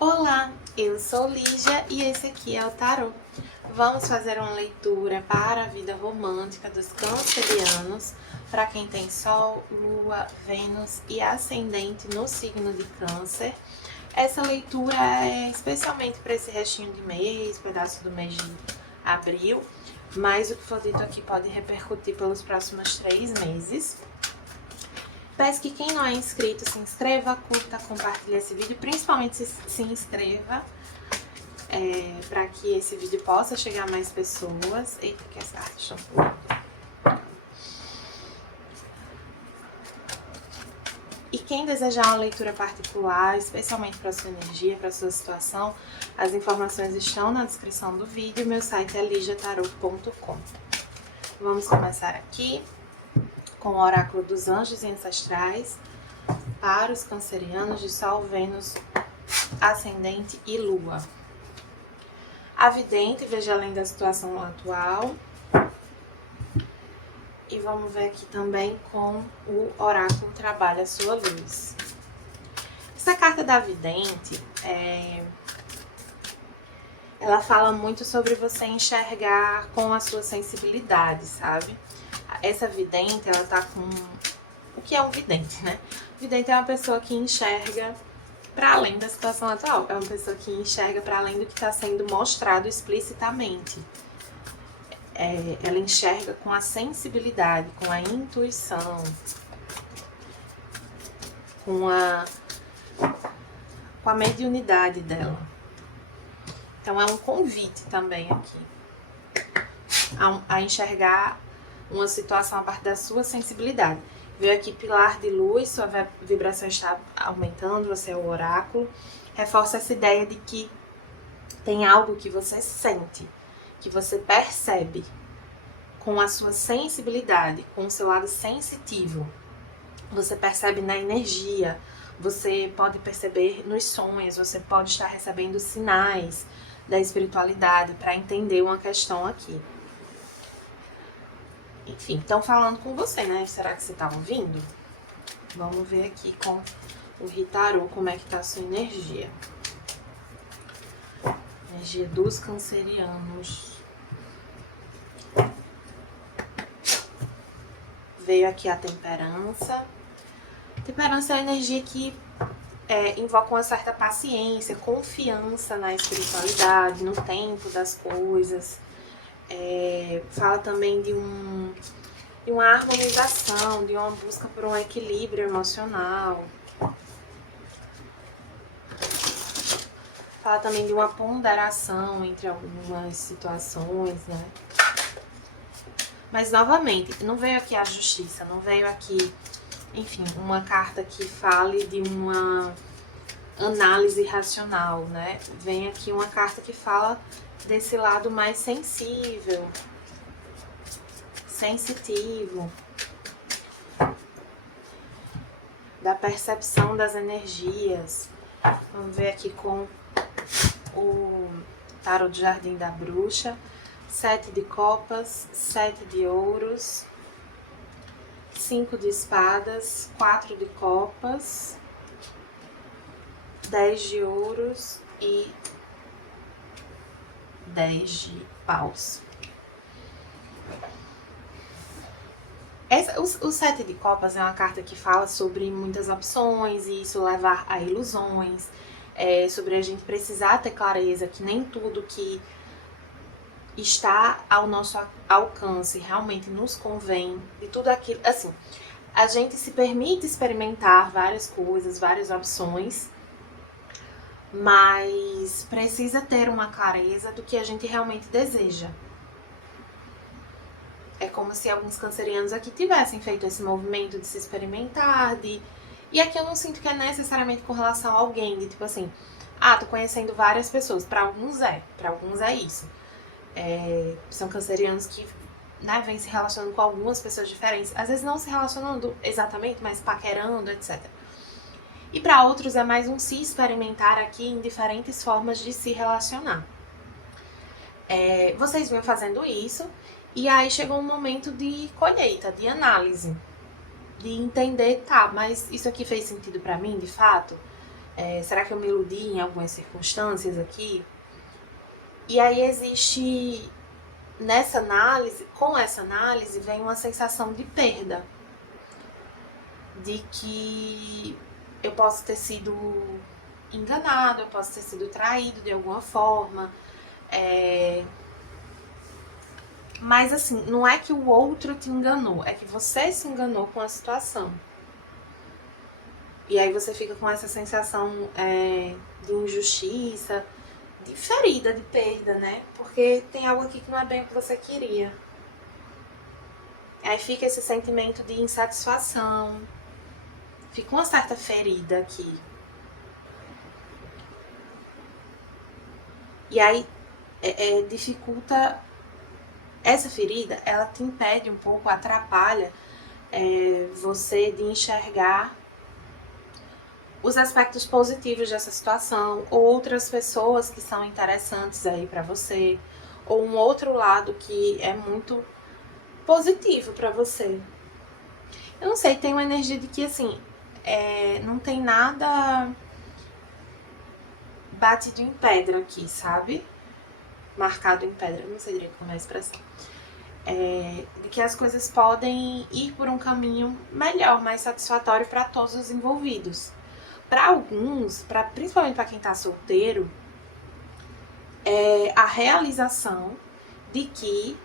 Olá, eu sou Lígia e esse aqui é o Tarô. Vamos fazer uma leitura para a vida romântica dos cancerianos, para quem tem Sol, Lua, Vênus e Ascendente no signo de Câncer. Essa leitura é especialmente para esse restinho de mês, pedaço do mês de abril, mas o que for dito aqui pode repercutir pelos próximos 3 meses. Peço que quem não é inscrito se inscreva, curta, compartilhe esse vídeo, principalmente se inscreva para que esse vídeo possa chegar a mais pessoas. Eita, que as cartas estão pulando. E quem desejar uma leitura particular, especialmente para sua energia, para sua situação, as informações estão na descrição do vídeo. Meu site é ligiatarot.com. Vamos começar aqui com o oráculo dos anjos e ancestrais para os cancerianos de Sol, Vênus, Ascendente e Lua. A vidente veja além da situação atual. E vamos ver aqui também com o oráculo trabalha a sua luz. Essa carta da vidente, ela fala muito sobre você enxergar com a sua sensibilidade, sabe? Essa vidente, ela tá com... O que é um vidente, né? Vidente é uma pessoa que enxerga para além da situação atual. É uma pessoa que enxerga para além do que está sendo mostrado explicitamente. Ela enxerga com a sensibilidade, com a intuição, com a mediunidade dela. Então é um convite também aqui a enxergar uma situação a partir da sua sensibilidade. Veio aqui pilar de luz, sua vibração está aumentando, você é o oráculo. Reforça essa ideia de que tem algo que você sente, que você percebe com a sua sensibilidade, com o seu lado sensitivo. Você percebe na energia, você pode perceber nos sonhos, você pode estar recebendo sinais da espiritualidade para entender uma questão aqui. Enfim, estão falando com você, né? Será que você tá ouvindo? Vamos ver aqui com o Ritarô como é que tá a sua energia. Energia dos cancerianos. Veio aqui a temperança. Temperança é uma energia que invoca uma certa paciência, confiança na espiritualidade, no tempo das coisas. Fala também de uma harmonização, de uma busca por um equilíbrio emocional. Fala também de uma ponderação entre algumas situações, né? Mas, novamente, não veio aqui a justiça, não veio aqui, enfim, uma carta que fale de uma análise racional, né? Vem aqui uma carta que fala desse lado mais sensível, sensitivo, da percepção das energias. Vamos ver aqui com o tarô do Jardim da Bruxa. 7 de copas, 7 de ouros, 5 de espadas, 4 de copas, 10 de ouros e 10 de paus. O 7 de copas é uma carta que fala sobre muitas opções e isso levar a ilusões, sobre a gente precisar ter clareza que nem tudo que está ao nosso alcance realmente nos convém, de tudo aquilo, assim, a gente se permite experimentar várias coisas, várias opções, mas precisa ter uma clareza do que a gente realmente deseja. É como se alguns cancerianos aqui tivessem feito esse movimento de se experimentar, e aqui eu não sinto que é necessariamente com relação a alguém, de tipo assim, tô conhecendo várias pessoas, para alguns é isso. São cancerianos que, né, vêm se relacionando com algumas pessoas diferentes, às vezes não se relacionando exatamente, mas paquerando, etc. E para outros é mais um se experimentar aqui em diferentes formas de se relacionar. Vocês vêm fazendo isso, e aí chegou um momento de colheita, de análise, de entender, mas isso aqui fez sentido para mim, de fato? Será que eu me iludi em algumas circunstâncias aqui? E aí existe, nessa análise, com essa análise, vem uma sensação de perda. De que eu posso ter sido enganado, eu posso ter sido traído de alguma forma. Mas assim, não é que o outro te enganou, é que você se enganou com a situação. E aí você fica com essa sensação de injustiça, de ferida, de perda, né? Porque tem algo aqui que não é bem o que você queria. Aí fica esse sentimento de insatisfação, fica uma certa ferida aqui. E aí dificulta. Essa ferida, ela te impede um pouco, atrapalha você de enxergar os aspectos positivos dessa situação, ou outras pessoas que são interessantes aí pra você, ou um outro lado que é muito positivo pra você. Eu não sei, tem uma energia de que assim, não tem nada batido em pedra aqui, sabe? Marcado em pedra, não sei direito como é a expressão. De que as coisas podem ir por um caminho melhor, mais satisfatório para todos os envolvidos. Para alguns, principalmente para quem está solteiro, a realização de que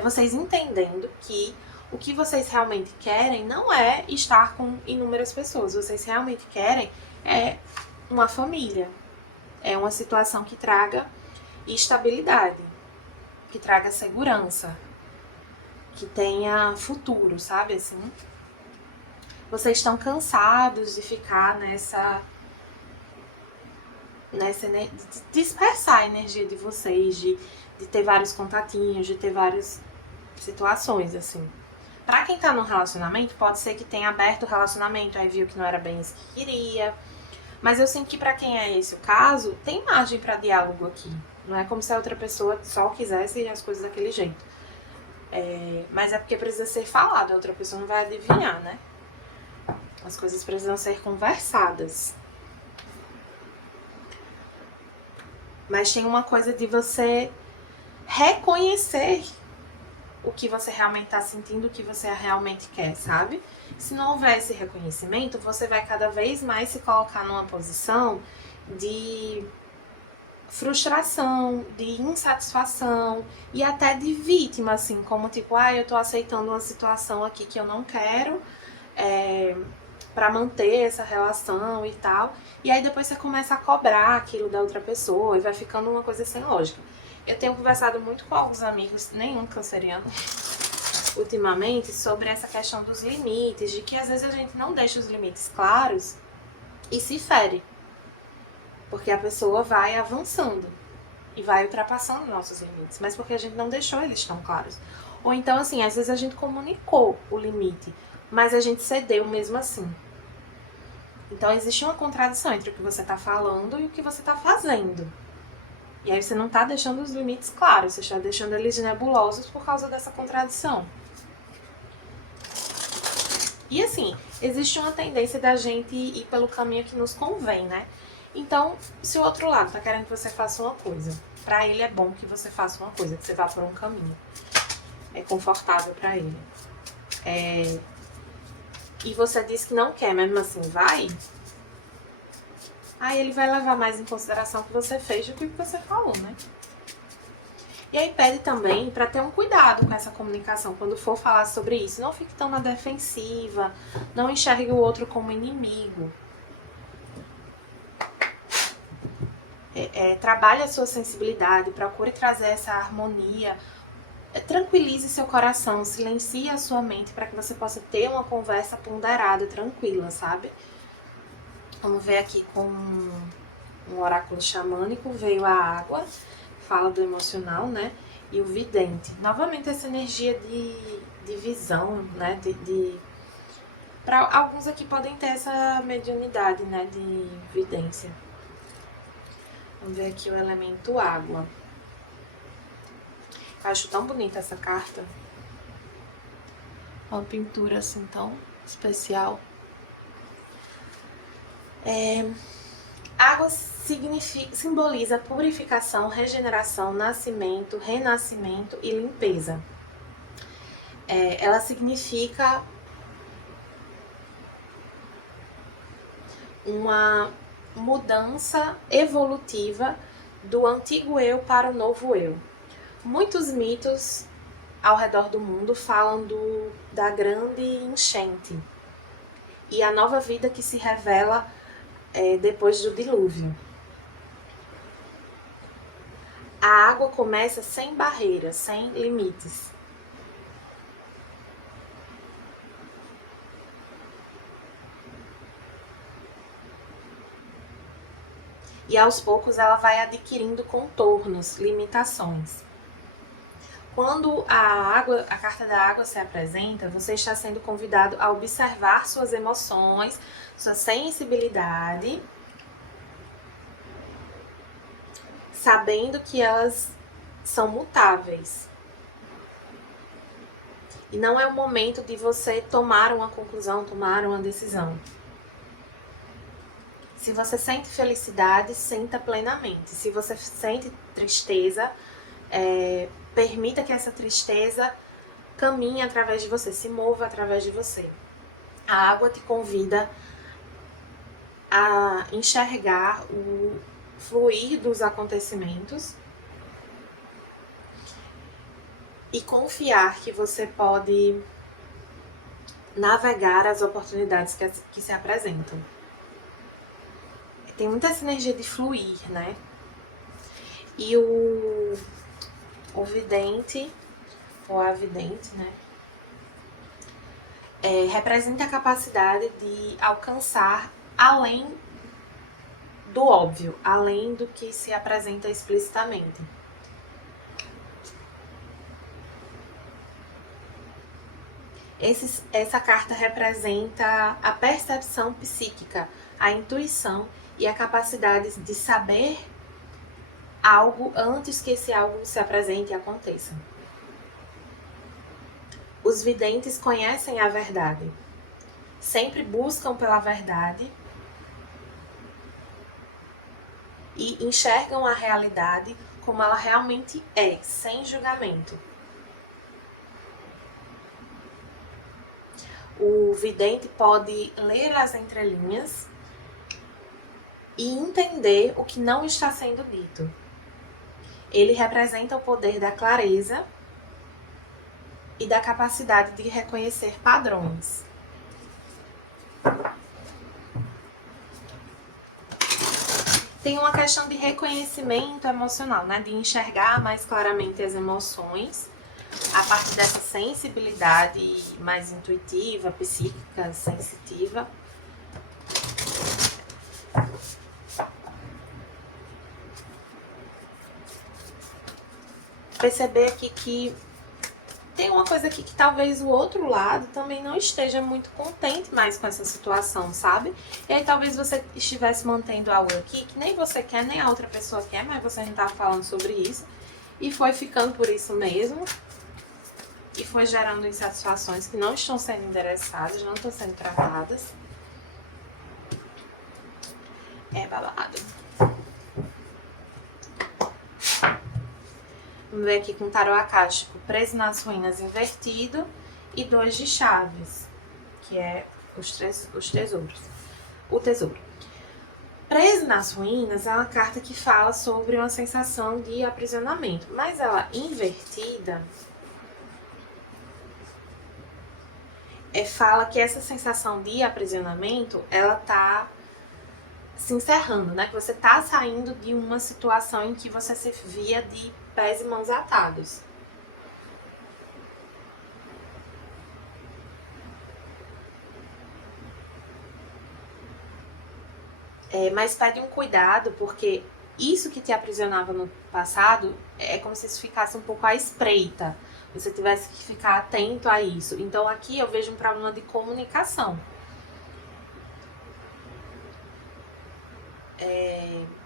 vocês entendendo que o que vocês realmente querem não é estar com inúmeras pessoas, vocês realmente querem uma família, uma situação que traga estabilidade, que traga segurança, que tenha futuro, sabe, assim. Vocês estão cansados de ficar de dispersar a energia de vocês, de ter vários contatinhos, de ter várias situações, assim. Pra quem tá num relacionamento, pode ser que tenha aberto o relacionamento, aí viu que não era bem isso que queria. Mas eu sinto que pra quem é esse o caso, tem margem pra diálogo aqui. Não é como se a outra pessoa só quisesse as coisas daquele jeito. Mas é porque precisa ser falado, a outra pessoa não vai adivinhar, né? As coisas precisam ser conversadas. Mas tem uma coisa de você reconhecer o que você realmente tá sentindo, o que você realmente quer, sabe? Se não houver esse reconhecimento, você vai cada vez mais se colocar numa posição de frustração, de insatisfação e até de vítima, assim, como tipo, eu tô aceitando uma situação aqui que eu não quero, pra manter essa relação e tal. E aí depois você começa a cobrar aquilo da outra pessoa e vai ficando uma coisa sem lógica. Eu tenho conversado muito com alguns amigos, nenhum canceriano, ultimamente, sobre essa questão dos limites, de que às vezes a gente não deixa os limites claros e se fere. Porque a pessoa vai avançando e vai ultrapassando nossos limites, mas porque a gente não deixou eles tão claros. Ou então, assim, às vezes a gente comunicou o limite, mas a gente cedeu mesmo assim. Então existe uma contradição entre o que você tá falando e o que você tá fazendo. E aí você não tá deixando os limites claros, você está deixando eles nebulosos por causa dessa contradição. E assim, existe uma tendência da gente ir pelo caminho que nos convém, né? Então, se o outro lado tá querendo que você faça uma coisa, pra ele é bom que você faça uma coisa, que você vá por um caminho. É confortável pra ele. E você diz que não quer, mesmo assim, vai. Aí ele vai levar mais em consideração o que você fez do que o que você falou, né? E aí pede também pra ter um cuidado com essa comunicação quando for falar sobre isso. Não fique tão na defensiva, não enxergue o outro como inimigo. Trabalhe a sua sensibilidade, procure trazer essa harmonia, tranquilize seu coração, silencie a sua mente para que você possa ter uma conversa ponderada, tranquila, sabe? Vamos ver aqui com um oráculo xamânico, veio a água, fala do emocional, né? E o vidente. Novamente essa energia de visão, né? Para alguns aqui podem ter essa mediunidade, né? De vidência. Vamos ver aqui o elemento água. Eu acho tão bonita essa carta. Uma pintura assim tão especial. Água simboliza purificação, regeneração, nascimento, renascimento e limpeza. Ela significa uma mudança evolutiva do antigo eu para o novo eu. Muitos mitos ao redor do mundo falam da grande enchente e a nova vida que se revela depois do dilúvio. A água começa sem barreiras, sem limites. E aos poucos ela vai adquirindo contornos, limitações. Quando a carta da água se apresenta, você está sendo convidado a observar suas emoções, sua sensibilidade, sabendo que elas são mutáveis. E não é o momento de você tomar uma conclusão, tomar uma decisão. Se você sente felicidade, sinta plenamente. Se você sente tristeza, permita que essa tristeza caminhe através de você, se mova através de você. A água te convida a enxergar o fluir dos acontecimentos e confiar que você pode navegar as oportunidades que se apresentam. Tem muita essa energia de fluir, né? E o vidente, ou a vidente, né? Representa a capacidade de alcançar além do óbvio, além do que se apresenta explicitamente. Essa carta representa a percepção psíquica, a intuição e a capacidade de saber algo antes que esse algo se apresente e aconteça. Os videntes conhecem a verdade, sempre buscam pela verdade e enxergam a realidade como ela realmente é, sem julgamento. O vidente pode ler as entrelinhas e entender o que não está sendo dito. Ele representa o poder da clareza e da capacidade de reconhecer padrões. Tem uma questão de reconhecimento emocional, né? De enxergar mais claramente as emoções a partir dessa sensibilidade mais intuitiva, psíquica, sensitiva. Perceber aqui que tem uma coisa aqui que talvez o outro lado também não esteja muito contente mais com essa situação, sabe? E aí talvez você estivesse mantendo algo aqui que nem você quer, nem a outra pessoa quer, mas você não tá falando sobre isso. E foi ficando por isso mesmo. E foi gerando insatisfações que não estão sendo endereçadas, não estão sendo tratadas. É babado. Vamos ver aqui com o tarô acástico, preso nas ruínas invertido e 2 de chaves, que é os tesouros. O tesouro. Preso nas ruínas é uma carta que fala sobre uma sensação de aprisionamento, mas ela invertida fala que essa sensação de aprisionamento, ela tá se encerrando, né? Que você tá saindo de uma situação em que você se via de pés e mãos atados. Mas pede um cuidado, porque isso que te aprisionava no passado é como se isso ficasse um pouco à espreita. Você tivesse que ficar atento a isso. Então aqui eu vejo um problema de comunicação.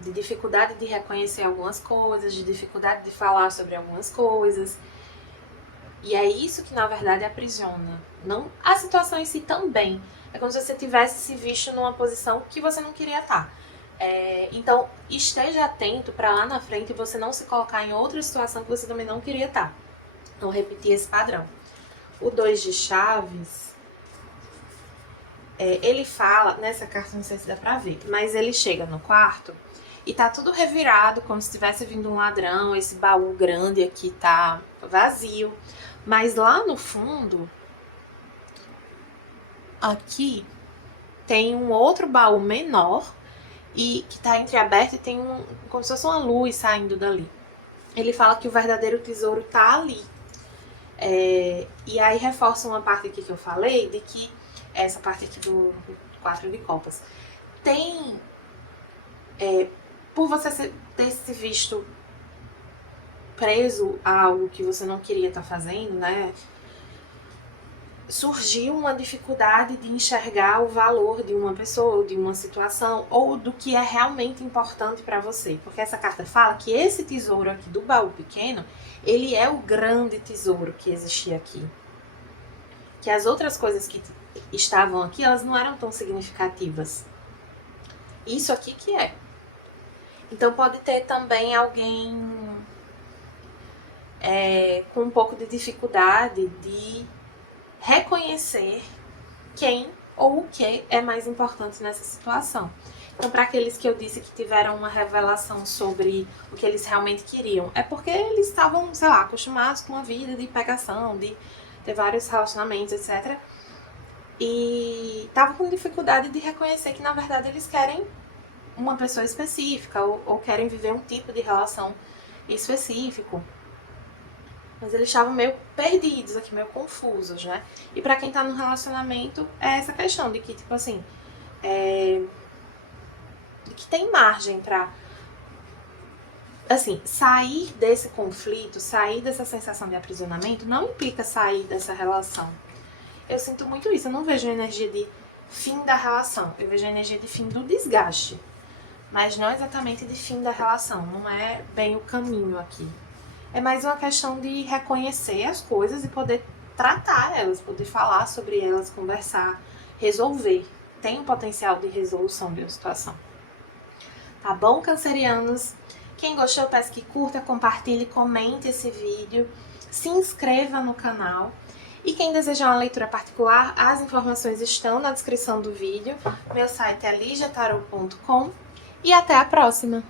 De dificuldade de reconhecer algumas coisas, de dificuldade de falar sobre algumas coisas. E é isso que, na verdade, aprisiona. Não a situação em si também. É como se você tivesse se visto numa posição que você não queria estar. Então, esteja atento para lá na frente você não se colocar em outra situação que você também não queria estar. Então, repetir esse padrão. O 2 de chaves, ele fala, nessa carta não sei se dá pra ver, mas ele chega no quarto e tá tudo revirado, como se tivesse vindo um ladrão, esse baú grande aqui tá vazio. Mas lá no fundo, aqui, tem um outro baú menor e que tá entreaberto e tem como se fosse uma luz saindo dali. Ele fala que o verdadeiro tesouro tá ali. E aí reforça uma parte aqui que eu falei, de que essa parte aqui do 4 de copas. Tem, por você ter se visto preso a algo que você não queria estar fazendo, né? Surgiu uma dificuldade de enxergar o valor de uma pessoa, de uma situação, ou do que é realmente importante para você. Porque essa carta fala que esse tesouro aqui do baú pequeno, ele é o grande tesouro que existia aqui. Que as outras coisas que estavam aqui, elas não eram tão significativas. Isso aqui que é. Então pode ter também alguém com um pouco de dificuldade de reconhecer quem ou o que é mais importante nessa situação. Então, para aqueles que eu disse que tiveram uma revelação sobre o que eles realmente queriam, é porque eles estavam, sei lá, acostumados com uma vida de pegação, de ter vários relacionamentos, etc. E estavam com dificuldade de reconhecer que, na verdade, eles querem uma pessoa específica ou querem viver um tipo de relação específico. Mas eles estavam meio perdidos aqui, meio confusos, né? E pra quem tá no relacionamento, é essa questão de que, tipo assim, de que tem margem pra, assim, sair desse conflito, sair dessa sensação de aprisionamento, não implica sair dessa relação. Eu sinto muito isso, eu não vejo a energia de fim da relação, eu vejo a energia de fim do desgaste. Mas não exatamente de fim da relação, não é bem o caminho aqui. É mais uma questão de reconhecer as coisas e poder tratar elas, poder falar sobre elas, conversar, resolver. Tem um potencial de resolução de uma situação. Tá bom, cancerianos? Quem gostou, peço que curta, compartilhe, comente esse vídeo, se inscreva no canal. E quem desejar uma leitura particular, as informações estão na descrição do vídeo. Meu site é ligiatarot.com e até a próxima!